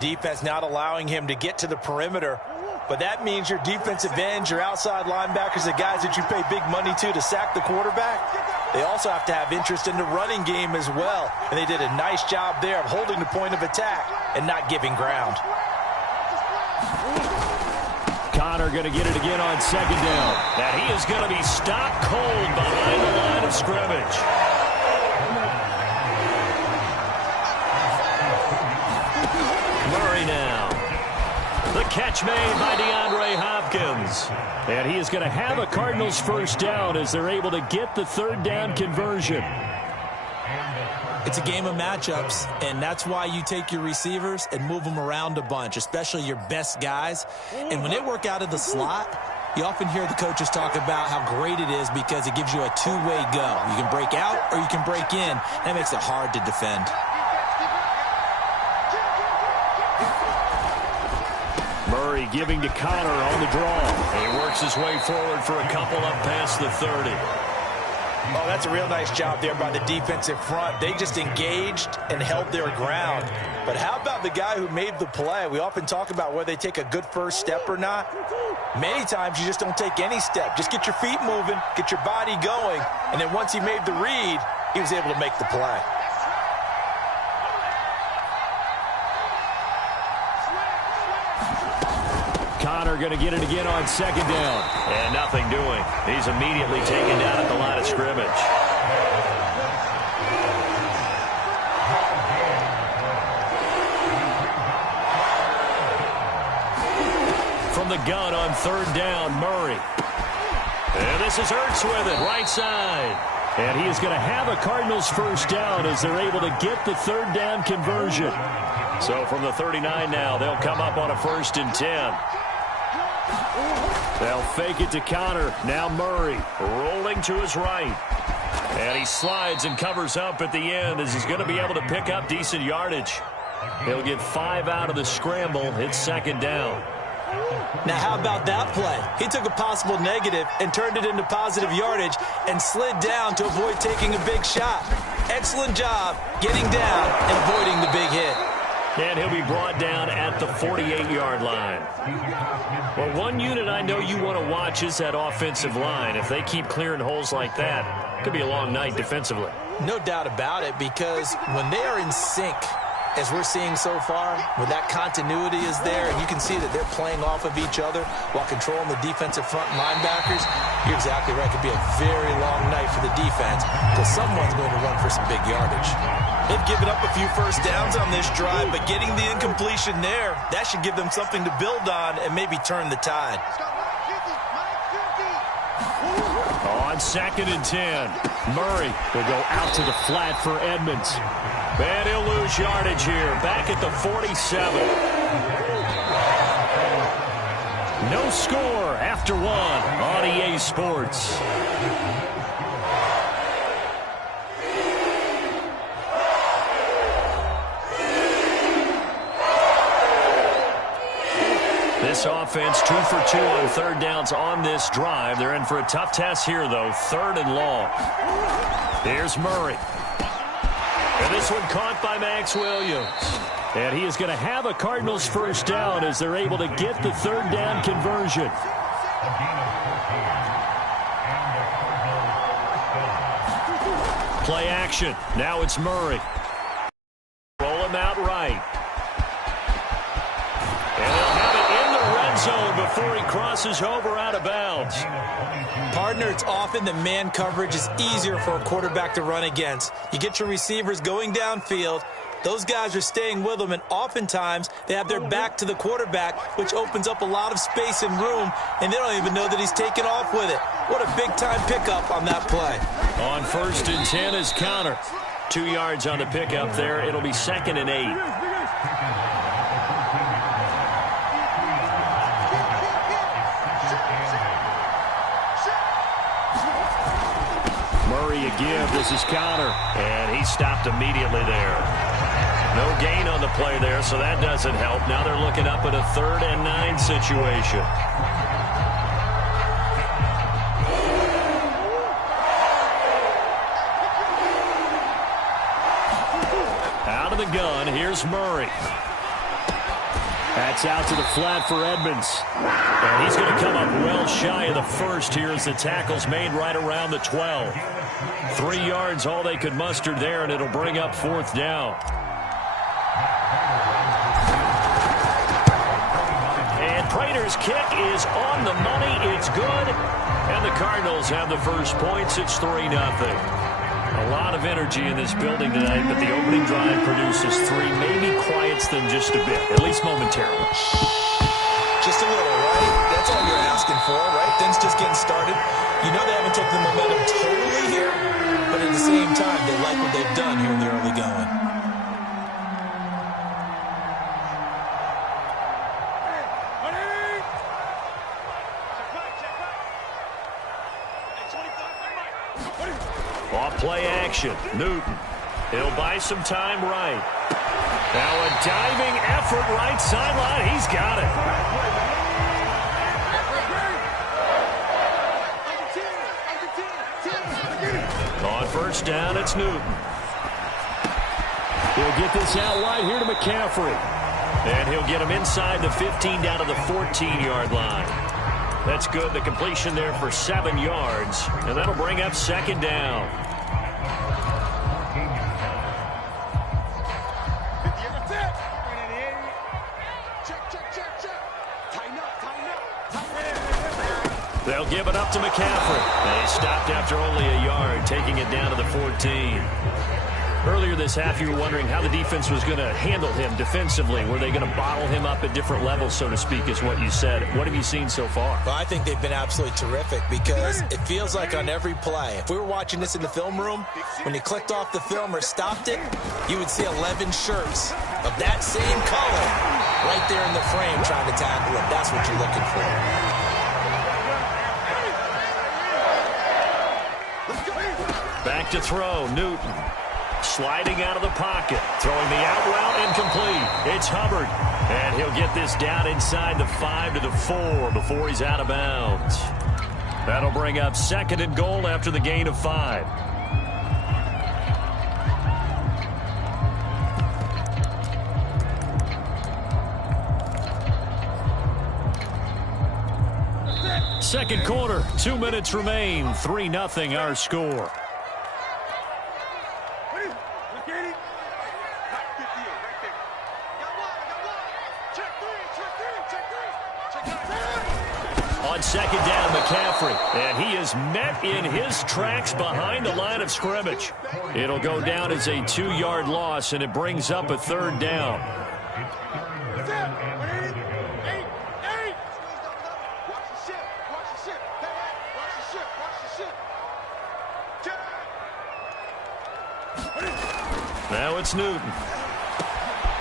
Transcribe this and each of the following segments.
Defense not allowing him to get to the perimeter. But that means your defensive ends, your outside linebackers, the guys that you pay big money to sack the quarterback, they also have to have interest in the running game as well. And they did a nice job there of holding the point of attack and not giving ground. Connor going to get it again on second down. And he is going to be stopped cold behind the line of scrimmage. Murray now. The catch made by DeAndre Hopkins. And he is going to have a Cardinals first down as they're able to get the third down conversion. It's a game of matchups, and that's why you take your receivers and move them around a bunch, especially your best guys. And when they work out of the slot, you often hear the coaches talk about how great it is because it gives you a two-way go. You can break out or you can break in. That makes it hard to defend. Murray giving to Connor on the draw. He works his way forward for a couple up past the 30. Oh, that's a real nice job there by the defensive front. They just engaged and held their ground. But how about the guy who made the play? We often talk about whether they take a good first step or not. Many times you just don't take any step. Just get your feet moving, get your body going, and then once he made the read, he was able to make the play. Connor going to get it again on second down. And nothing doing. He's immediately taken down at the line of scrimmage. From the gun on third down, Murray. And this is Ertz with it, right side. And he is going to have a Cardinals first down as they're able to get the third down conversion. So from the 39 now, they'll come up on a 1st and 10. They'll fake it to Connor. Now Murray rolling to his right. And he slides and covers up at the end as he's going to be able to pick up decent yardage. He'll get 5 out of the scramble. It's second down. Now, how about that play? He took a possible negative and turned it into positive yardage and slid down to avoid taking a big shot. Excellent job getting down and avoiding the big hit. And he'll be brought down at the 48-yard line. Well, one unit I know you want to watch is that offensive line. If they keep clearing holes like that, it could be a long night defensively. No doubt about it, because when they are in sync, as we're seeing so far, when that continuity is there and you can see that they're playing off of each other while controlling the defensive front linebackers, you're exactly right. It could be a very long night for the defense because someone's going to run for some big yardage. They've given up a few first downs on this drive, but getting the incompletion there, that should give them something to build on and maybe turn the tide. On 2nd and 10, Murray will go out to the flat for Edmonds. And he'll lose yardage here, back at the 47. No score after 1 on EA Sports. This offense 2 for 2 on third downs on this drive. They're in for a tough test here, though. 3rd and long. Here's Murray. And this one caught by Max Williams. And he is going to have a Cardinals first down as they're able to get the third down conversion. Play action. Now it's Murray. Roll him out right. And they'll have it in the red zone before he crosses over out of bounds. Partner, it's often that man coverage is easier for a quarterback to run against. You get your receivers going downfield. Those guys are staying with them, and oftentimes they have their back to the quarterback, which opens up a lot of space and room, and they don't even know that he's taken off with it. What a big-time pickup on that play. On 1st and 10 is Connor. 2 yards on the pickup there. It'll be 2nd and 8. Murray again. This is Connor. And he stopped immediately there. No gain on the play there, so that doesn't help. Now they're looking up at a 3rd and 9 situation. Out of the gun, here's Murray. That's out to the flat for Edmonds. And he's going to come up well shy of the first here as the tackle's made right around the 12. 3 yards, all they could muster there, and it'll bring up 4th down. And Prater's kick is on the money. It's good. And the Cardinals have the first points. It's 3-0. A lot of energy in this building tonight, but the opening drive produces 3. Maybe quiets them just a bit, at least momentarily. Just a little, right? That's all you're asking for, right? Things just getting started. You know they haven't taken the momentum totally here, but at the same time, they like what they've done here in the early going. Off-play action. Newton. He'll buy some time right. Now a diving effort right sideline. He's got it. On first down, it's Newton. He'll get this out wide here to McCaffrey. And he'll get him inside the 15 down to the 14-yard line. That's good. The completion there for 7 yards. And that'll bring up 2nd down. They'll give it up to McCaffrey. They stopped after only a yard, taking it down to the 14. Earlier this half, you were wondering how the defense was going to handle him defensively. Were they going to bottle him up at different levels, so to speak, is what you said. What have you seen so far? Well, I think they've been absolutely terrific because it feels like on every play, if we were watching this in the film room, when you clicked off the film or stopped it, you would see 11 shirts of that same color right there in the frame trying to tackle him. That's what you're looking for. Back to throw, Newton. Sliding out of the pocket, throwing the out route incomplete. It's Hubbard, and he'll get this down inside the 5 to the 4 before he's out of bounds. That'll bring up 2nd and goal after the gain of 5. Second quarter, 2 minutes remain. 3-0 our score. On 2nd down, McCaffrey, and he is met in his tracks behind the line of scrimmage. It'll go down as a 2-yard loss, and it brings up a 3rd down. Now it's Newton.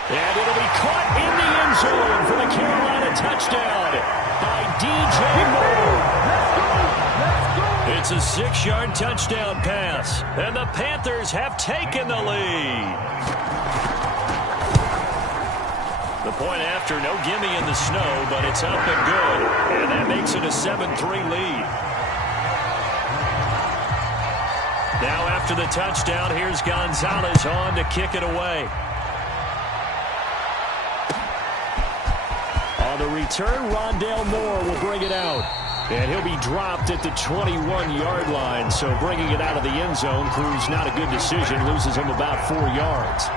And it'll be caught in the end zone for the Carolina touchdown by DJ Moore. It's a 6-yard touchdown pass, and the Panthers have taken the lead. The point after, no gimme in the snow, but it's up and good, and that makes it a 7-3 lead. Now after the touchdown, here's Gonzalez on to kick it away. On the return, Rondale Moore will bring it out. And he'll be dropped at the 21-yard line. So bringing it out of the end zone proves not a good decision. Loses him about 4 yards.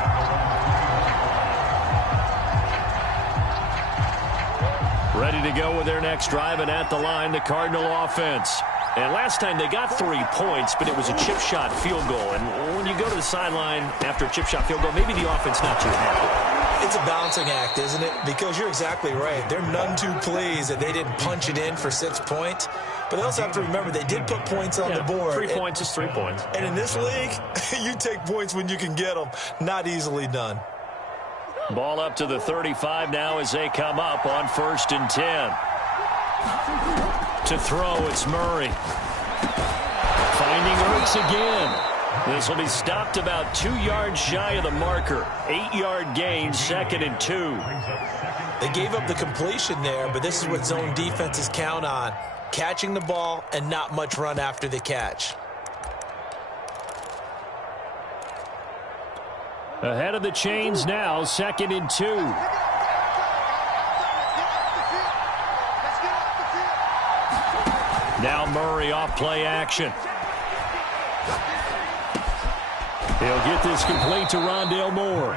Ready to go with their next drive, and at the line, the Cardinal offense. And last time they got 3 points, but it was a chip shot field goal. And when you go to the sideline after a chip shot field goal, maybe the offense not too happy. It's a balancing act, isn't it? Because you're exactly right. They're none too pleased that they didn't punch it in for 6 points. But they also have to remember they did put points on the board. 3 points is 3 points. And in this league, you take points when you can get them. Not easily done. Ball up to the 35 now as they come up on 1st and 10. To throw, it's Murray. Finding Ertz again. This will be stopped about 2 yards shy of the marker. 8-yard gain, 2nd and 2. They gave up the completion there, but this is what zone defenses count on. Catching the ball and not much run after the catch. Ahead of the chains now, 2nd and 2. Now Murray off play action. He'll get this complete to Rondale Moore.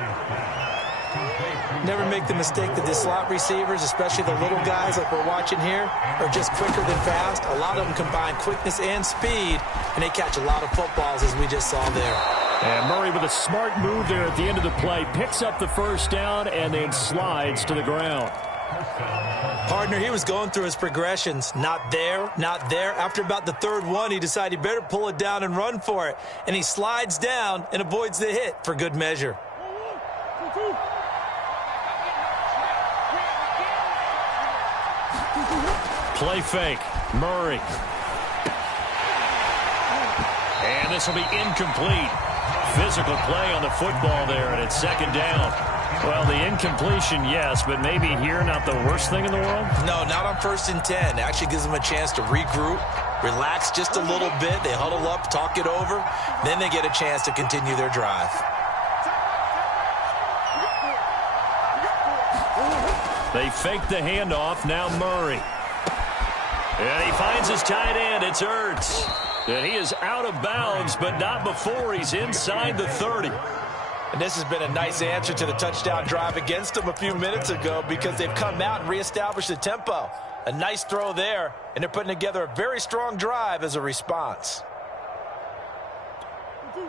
Never make the mistake that the slot receivers, especially the little guys like we're watching here, are just quicker than fast. A lot of them combine quickness and speed, and they catch a lot of footballs, as we just saw there. And Murray with a smart move there at the end of the play. Picks up the first down and then slides to the ground. Partner, he was going through his progressions. Not there, not there. After about the third one, he decided he better pull it down and run for it. And he slides down and avoids the hit for good measure. Play fake. Murray. And this will be incomplete. Physical play on the football there, and it's second down. Well, the incompletion, yes, but maybe here not the worst thing in the world? No, not on 1st and 10. It actually gives them a chance to regroup, relax just a little bit. They huddle up, talk it over. Then they get a chance to continue their drive. They fake the handoff. Now Murray. And he finds his tight end. It's Ertz. And he is out of bounds, but not before he's inside the 30. And this has been a nice answer to the touchdown drive against them a few minutes ago because they've come out and reestablished the tempo. A nice throw there, and they're putting together a very strong drive as a response.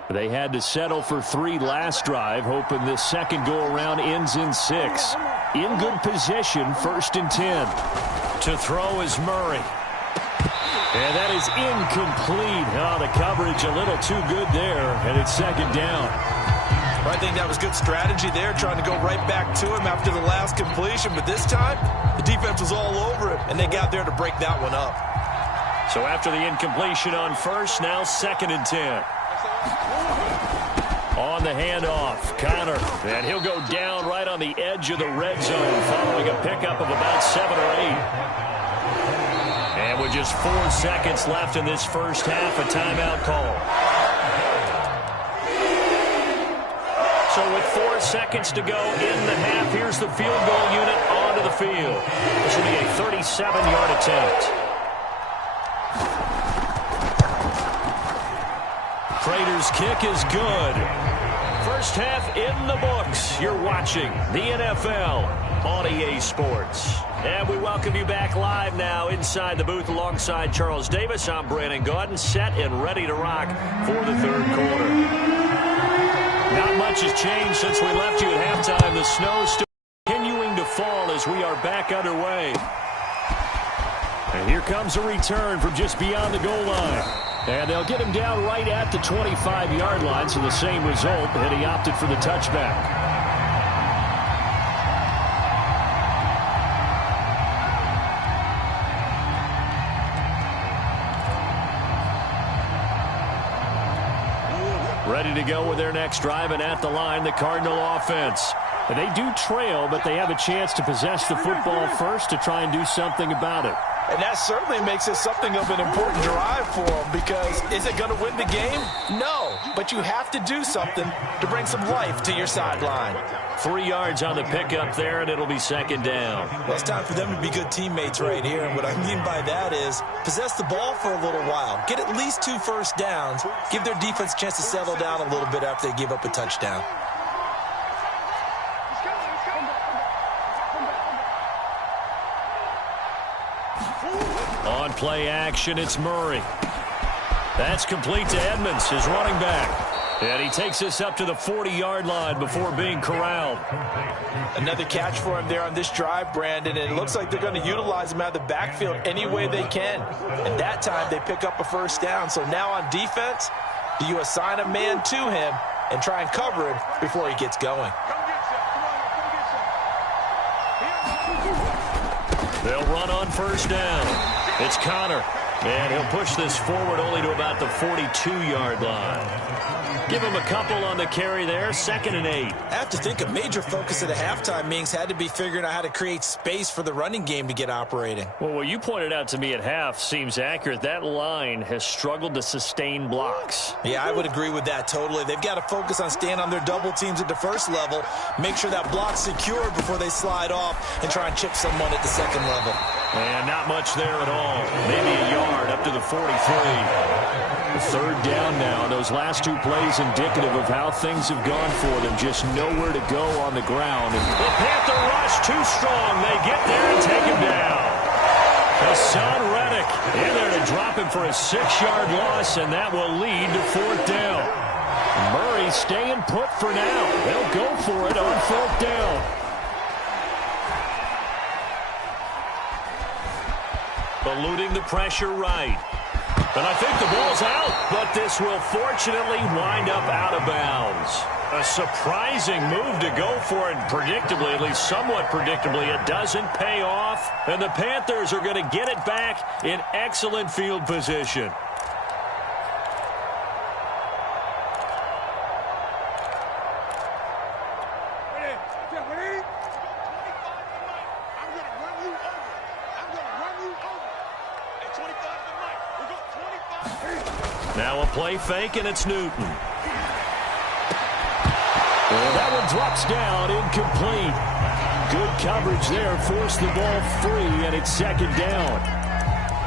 They had to settle for 3 last drive, hoping this second go-around ends in 6. In good position, 1st and 10. To throw is Murray. And that is incomplete. Oh, the coverage a little too good there, and it's second down. Well, I think that was good strategy there, trying to go right back to him after the last completion. But this time, the defense was all over it, and they got there to break that one up. So after the incompletion on 1st, now 2nd and 10. On the handoff, Connor. And he'll go down right on the edge of the red zone following a pickup of about 7 or 8. And with just 4 seconds left in this first half, a timeout call. So with 4 seconds to go in the half, here's the field goal unit onto the field. This will be a 37-yard attempt. Prater's kick is good. First half in the books. You're watching the NFL on EA Sports. And we welcome you back live now inside the booth alongside Charles Davis. I'm Brandon Gaudin, set and ready to rock for the third quarter. Not much has changed since we left you at halftime. The snow is still continuing to fall as we are back underway. And here comes a return from just beyond the goal line. And they'll get him down right at the 25-yard line, so the same result, and he opted for the touchback. Ready to go with their next drive, and at the line, the Cardinal offense. They do trail, but they have a chance to possess the football first to try and do something about it. And that certainly makes it something of an important drive for them because is it going to win the game? No, but you have to do something to bring some life to your sideline. 3 yards on the pickup there, and it'll be second down. Well, it's time for them to be good teammates right here. And what I mean by that is possess the ball for a little while. Get at least 2 first downs. Give their defense a chance to settle down a little bit after they give up a touchdown. On play action, it's Murray. That's complete to Edmonds, his running back. And he takes this up to the 40-yard line before being corralled. Another catch for him there on this drive, Brandon, and it looks like they're going to utilize him out of the backfield any way they can. And that time they pick up a first down. So now on defense, do you assign a man to him and try and cover him before he gets going? They'll run on first down. It's Connor, and he'll push this forward only to about the 42-yard line. Give him a couple on the carry there, 2nd and 8. I have to think a major focus at the halftime meetings had to be figuring out how to create space for the running game to get operating. Well, what you pointed out to me at half seems accurate. That line has struggled to sustain blocks. Yeah, I would agree with that totally. They've got to focus on staying on their double teams at the first level, make sure that block's secure before they slide off and try and chip someone at the second level. And not much there at all. Maybe a yard up to the 43. Third down now. Those last two plays indicative of how things have gone for them. Just nowhere to go on the ground. And the Panther rush too strong. They get there and take him down. Hassan Reddick in there to drop him for a 6-yard loss, and that will lead to fourth down. Murray staying put for now. They'll go for it on fourth down. Eluding the pressure right. And I think the ball's out, but this will fortunately wind up out of bounds. A surprising move to go for it, predictably, at least somewhat predictably, it doesn't pay off, and the Panthers are going to get it back in excellent field position. Now a play fake, and it's Newton. Well, that one drops down, incomplete. Good coverage there, forced the ball free, and it's second down.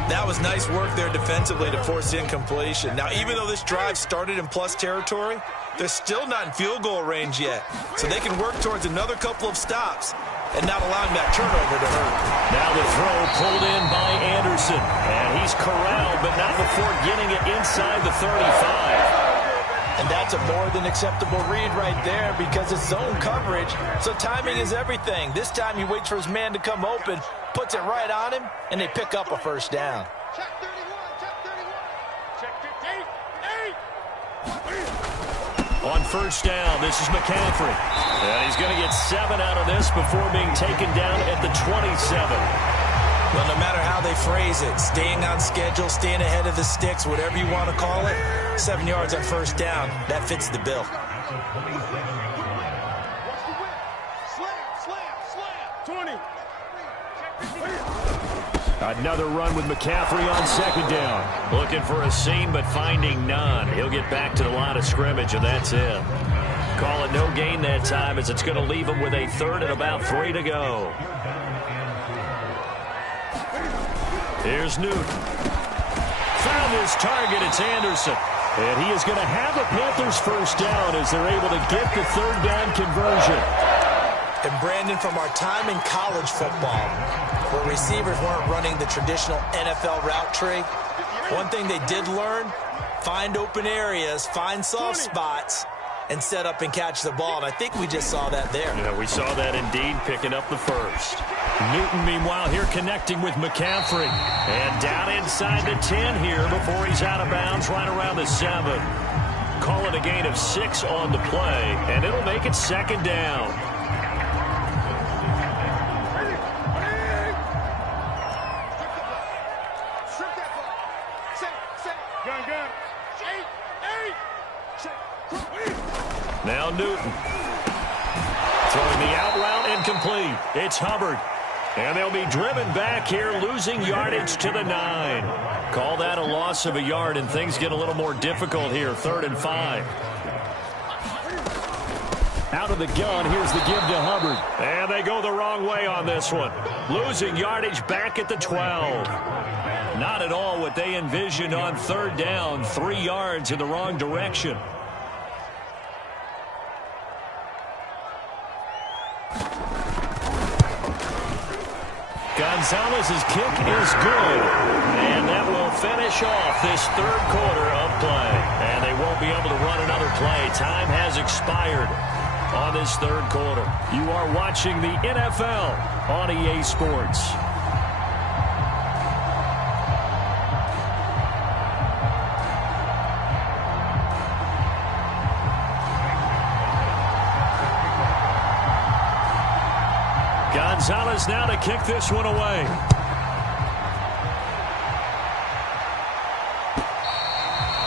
That was nice work there defensively to force incompletion. Now, even though this drive started in plus territory, they're still not in field goal range yet. So they can work towards another couple of stops and not allowing that turnover to hurt. Now the throw pulled in by Anderson. And he's corralled, but not before getting it inside the 35. And that's a more than acceptable read right there because it's zone coverage, so timing is everything. This time he waits for his man to come open, puts it right on him, and they pick up a first down. Check 31, check 31. Check 58. On first down, this is McCaffrey. And he's going to get 7 out of this before being taken down at the 27. Well, no matter how they phrase it, staying on schedule, staying ahead of the sticks, whatever you want to call it, 7 yards on first down, that fits the bill. Another run with McCaffrey on second down. Looking for a seam, but finding none. He'll get back to the line of scrimmage, and that's it. Call it no gain that time, as it's going to leave him with a third and about 3 to go. Here's Newton. Found his target. It's Anderson. And he is going to have a Panthers first down as they're able to get the third down conversion. And Brandon, from our time in college football, where receivers weren't running the traditional NFL route tree, one thing they did learn, find open areas, find soft spots, and set up and catch the ball. And I think we just saw that there. Yeah, we saw that indeed, picking up the first. Newton, meanwhile, here connecting with McCaffrey. And down inside the 10 here before he's out of bounds, right around the 7. Call it a gain of 6 on the play, and it'll make it second down. Now Newton. Throwing the out route, incomplete. It's Hubbard. And they'll be driven back here, losing yardage to the 9. Call that a loss of a yard, and things get a little more difficult here. 3rd and 5. Out of the gun, here's the give to Hubbard. And they go the wrong way on this one. Losing yardage back at the 12. Not at all what they envisioned on 3rd down. 3 yards in the wrong direction. Gonzalez's kick is good, and that will finish off this 3rd quarter of play. And they won't be able to run another play. Time has expired on this 3rd quarter. You are watching the NFL on EA Sports. Gonzalez now to kick this one away.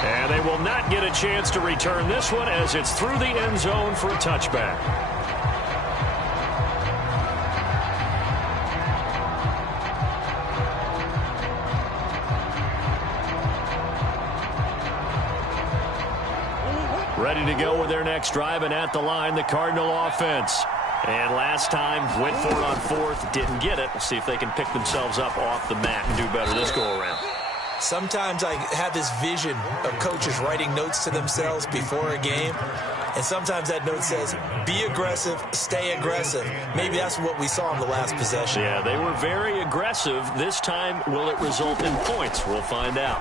And they will not get a chance to return this one as it's through the end zone for a touchback. Ready to go with their next drive, and at the line, the Cardinal offense. And last time, went for it on fourth, didn't get it. We'll see if they can pick themselves up off the mat and do better this go-around. Sometimes I have this vision of coaches writing notes to themselves before a game, and sometimes that note says, be aggressive, stay aggressive. Maybe that's what we saw in the last possession. Yeah, they were very aggressive. This time, will it result in points? We'll find out.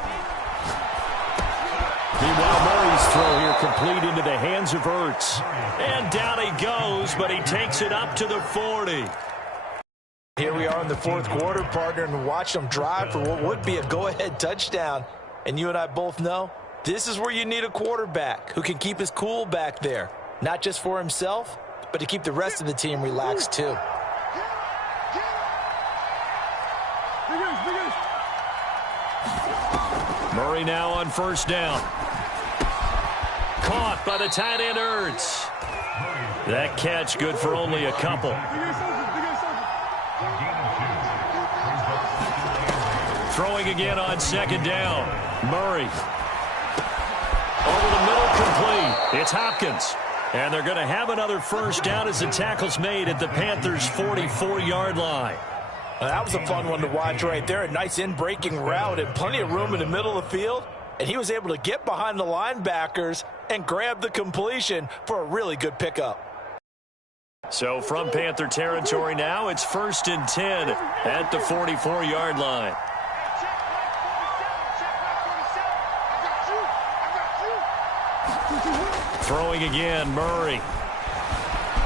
Meanwhile, Murray's throw here complete into the hands of Ertz. And down he goes, but he takes it up to the 40. Here we are in the fourth quarter, partner, and watch them drive for what would be a go-ahead touchdown. And you and I both know this is where you need a quarterback who can keep his cool back there. Not just for himself, but to keep the rest of the team relaxed too. Murray now on first down. Caught by the tight end Ertz. That catch good for only a couple. Throwing again on second down. Murray. Over the middle, complete. It's Hopkins. And they're going to have another first down as the tackle's made at the Panthers' 44-yard line. That was a fun one to watch right there. A nice in-breaking route and plenty of room in the middle of the field. And he was able to get behind the linebackers and grab the completion for a really good pickup. So from Panther territory now, it's 1st and 10 at the 44-yard line. Throwing again, Murray.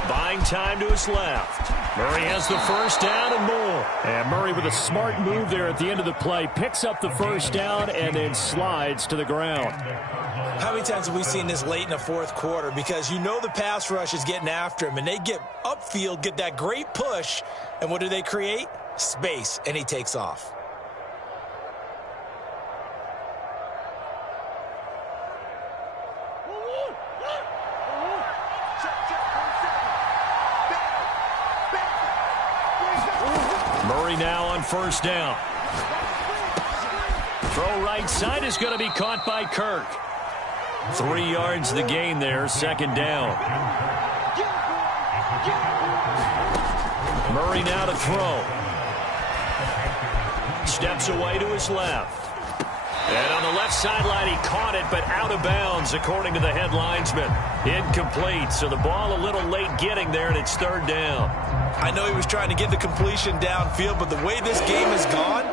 Buying time to his left. Murray has the first down and more. And Murray with a smart move there at the end of the play. Picks up the first down and then slides to the ground. How many times have we seen this late in the fourth quarter? Because you know the pass rush is getting after him, and they get upfield, get that great push, and what do they create? Space, and he takes off. Murray now on first down. Throw right side is going to be caught by Kirk. 3 yards the gain there, second down. Murray now to throw. Steps away to his left. And on the left sideline, he caught it, but out of bounds, according to the head linesman. Incomplete, so the ball a little late getting there, and it's third down. I know he was trying to get the completion downfield, but the way this game has gone,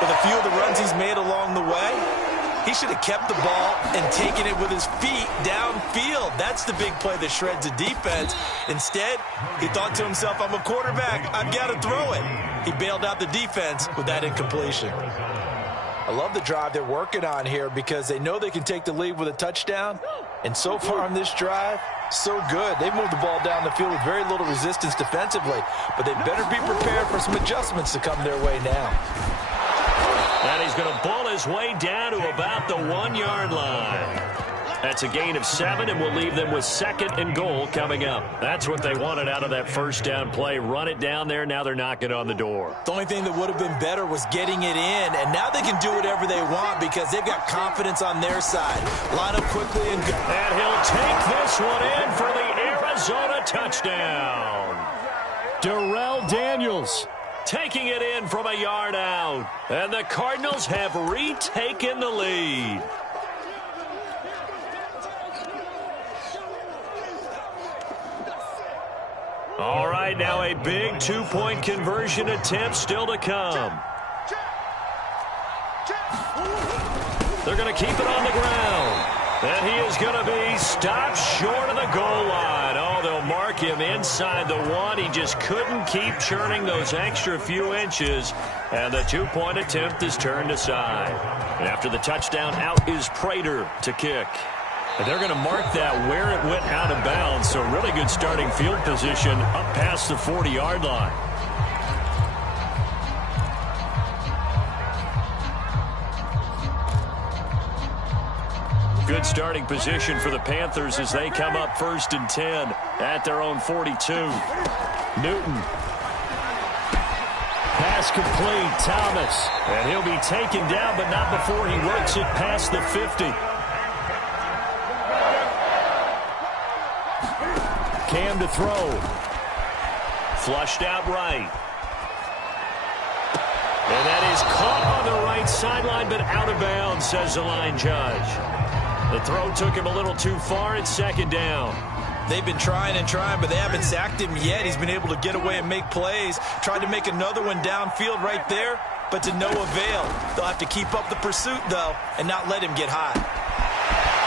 with a few of the runs he's made along the way, he should have kept the ball and taken it with his feet downfield. That's the big play that shreds the defense. Instead, he thought to himself, I'm a quarterback. I've got to throw it. He bailed out the defense with that incompletion. I love the drive they're working on here because they know they can take the lead with a touchdown. And so far on this drive, so good. They've moved the ball down the field with very little resistance defensively. But they better be prepared for some adjustments to come their way now. And he's going to ball his way down to about the 1 yard line. That's a gain of 7, and we'll leave them with 2nd and goal coming up. That's what they wanted out of that first down play. Run it down there. Now they're knocking on the door. The only thing that would have been better was getting it in, and now they can do whatever they want because they've got confidence on their side. Line up quickly and go. And he'll take this one in for the Arizona touchdown. Darrell Daniels taking it in from a yard out. And the Cardinals have retaken the lead. All right, now a big two-point conversion attempt still to come. They're going to keep it on the ground. And he is going to be stopped short of the goal line. Oh, they'll mark him inside the 1. He just couldn't keep churning those extra few inches. And the two-point attempt is turned aside. And after the touchdown, out is Prater to kick. And they're going to mark that where it went out of bounds. So really good starting field position up past the 40-yard line. Good starting position for the Panthers as they come up 1st and 10 at their own 42. Newton. Pass complete, Thomas. And he'll be taken down, but not before he works it past the 50. Cam to throw. flushed out right. And that is caught on the right sideline, but out of bounds, says the line judge. The throw took him a little too far. It's second down. They've been trying and trying, but they haven't sacked him yet. He's been able to get away and make plays. Tried to make another one downfield right there, but to no avail. They'll have to keep up the pursuit, though, and not let him get high.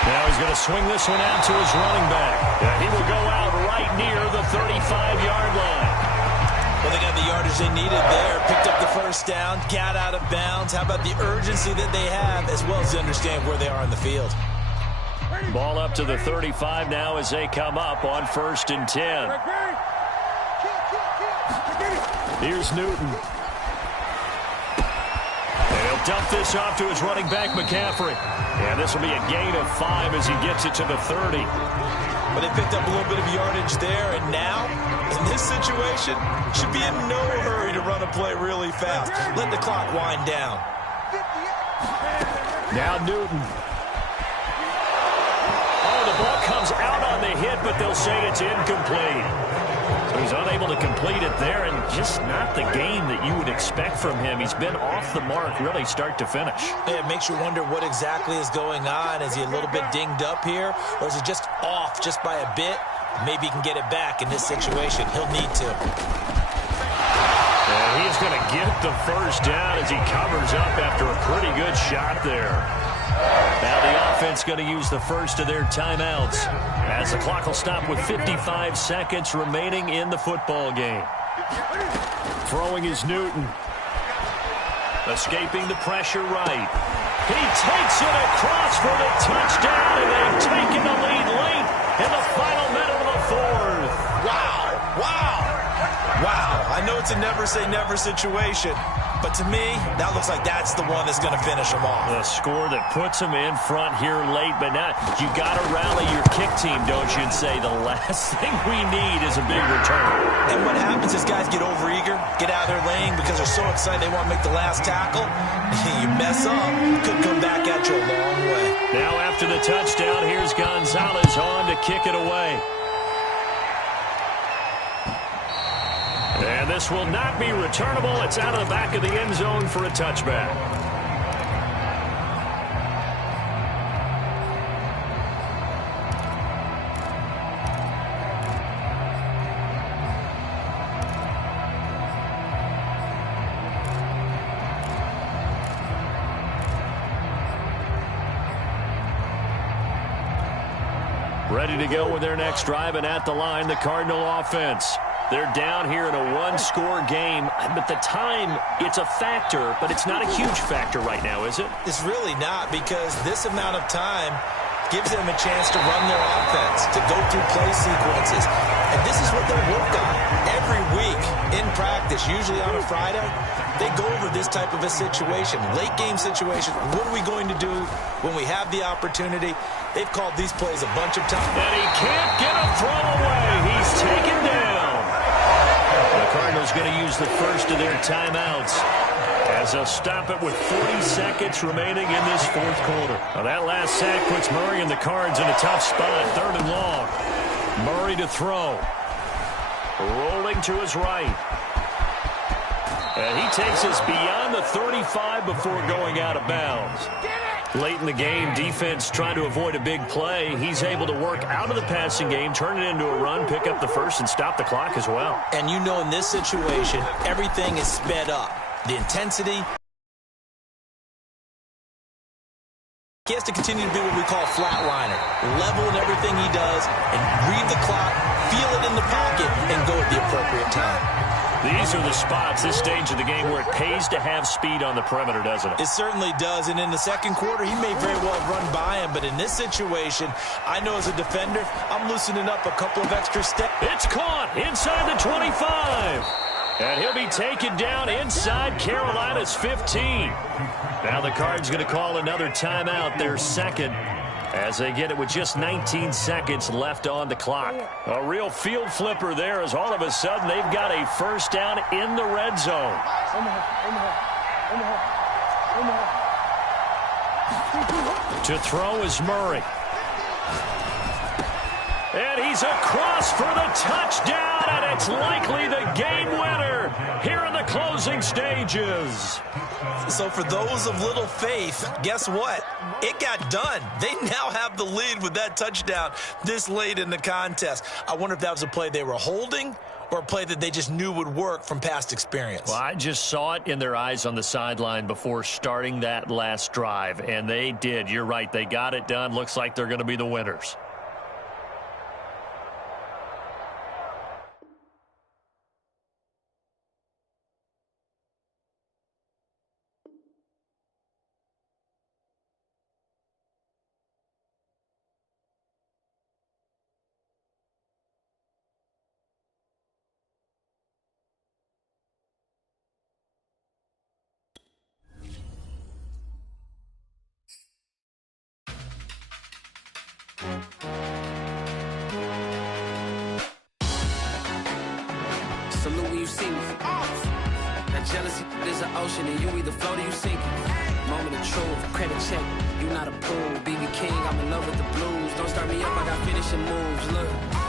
Now he's going to swing this one out to his running back. He will go out right near the 35-yard line. Well, they got the yardage they needed there. Picked up the first down, got out of bounds. How about the urgency that they have, as well as to understand where they are in the field? Ball up to the 35 now as they come up on 1st and 10. Here's Newton. And he'll dump this off to his running back, McCaffrey. And this will be a gain of 5 as he gets it to the 30. But they picked up a little bit of yardage there, and now, in this situation, should be in no hurry to run a play really fast. Let the clock wind down. Now Newton. Oh, the ball comes out on the hit, but they'll say it's incomplete. So he's unable to complete it there, and just not the game that you would expect from him. He's been off the mark really start to finish. Yeah, it makes you wonder what exactly is going on. Is he a little bit dinged up here, or is he just off just by a bit? Maybe he can get it back in this situation. He'll need to. And he's going to get the first down as he covers up after a pretty good shot there. Now the offense going to use the first of their timeouts as the clock will stop with 55 seconds remaining in the football game. Throwing is Newton. Escaping the pressure right. He takes it across for the touchdown, and they've taken the lead late in the final minute of the fourth. Wow. Wow. Wow. I know it's a never-say-never situation, but to me, that looks like that's the one that's going to finish them off. The score that puts them in front here late, but now you got to rally your kick team, don't you, and say the last thing we need is a big return. And what happens is guys get overeager, get out of their lane because they're so excited they want to make the last tackle. You mess up, it could come back at you a long way. Now after the touchdown, here's Gonzalez on to kick it away. And this will not be returnable. It's out of the back of the end zone for a touchback. Ready to go with their next drive, and at the line, the Cardinal offense. They're down here in a one-score game, but the time, it's a factor, but it's not a huge factor right now, is it? It's really not, because this amount of time gives them a chance to run their offense, to go through play sequences. And this is what they'll work on every week in practice, usually on a Friday. They go over this type of a situation, late game situation. What are we going to do when we have the opportunity? They've called these plays a bunch of times. And he can't get a throw away. He's taken down. The Cardinals going to use the first of their timeouts as they'll stop it with 40 seconds remaining in this fourth quarter. Now that last sack puts Murray and the Cards in a tough spot, 3rd and long. Murray to throw. Rolling to his right. And he takes us beyond the 35 before going out of bounds. Late in the game, defense trying to avoid a big play. He's able to work out of the passing game, turn it into a run, pick up the first, and stop the clock as well. And you know in this situation, everything is sped up. The intensity. He has to continue to be what we call a flatliner. Level in everything he does, and read the clock, feel it in the pocket, and go at the appropriate time. These are the spots, this stage of the game, where it pays to have speed on the perimeter, doesn't it? It certainly does, and in the second quarter, he may very well have run by him, but in this situation, I know as a defender, I'm loosening up a couple of extra steps. It's caught inside the 25. And he'll be taken down inside Carolina's 15. Now the Cards going to call another timeout, their second, as they get it with just 19 seconds left on the clock. A real field flipper there, as all of a sudden they've got a first down in the red zone. To throw is Murray. And he's across for the touchdown, and it's likely the game winner here in the closing stages. So for those of little faith, guess what? It got done. They now have the lead with that touchdown this late in the contest. I wonder if that was a play they were holding or a play that they just knew would work from past experience. Well, I just saw it in their eyes on the sideline before starting that last drive, and they did. You're right. They got it done. Looks like they're going to be the winners. Salute when you see me. That jealousy is an ocean, and you either float or you sink it. Moment of truth, credit check. You not a pool, BB King. I'm in love with the blues. Don't start me up, I got finishing moves. Look.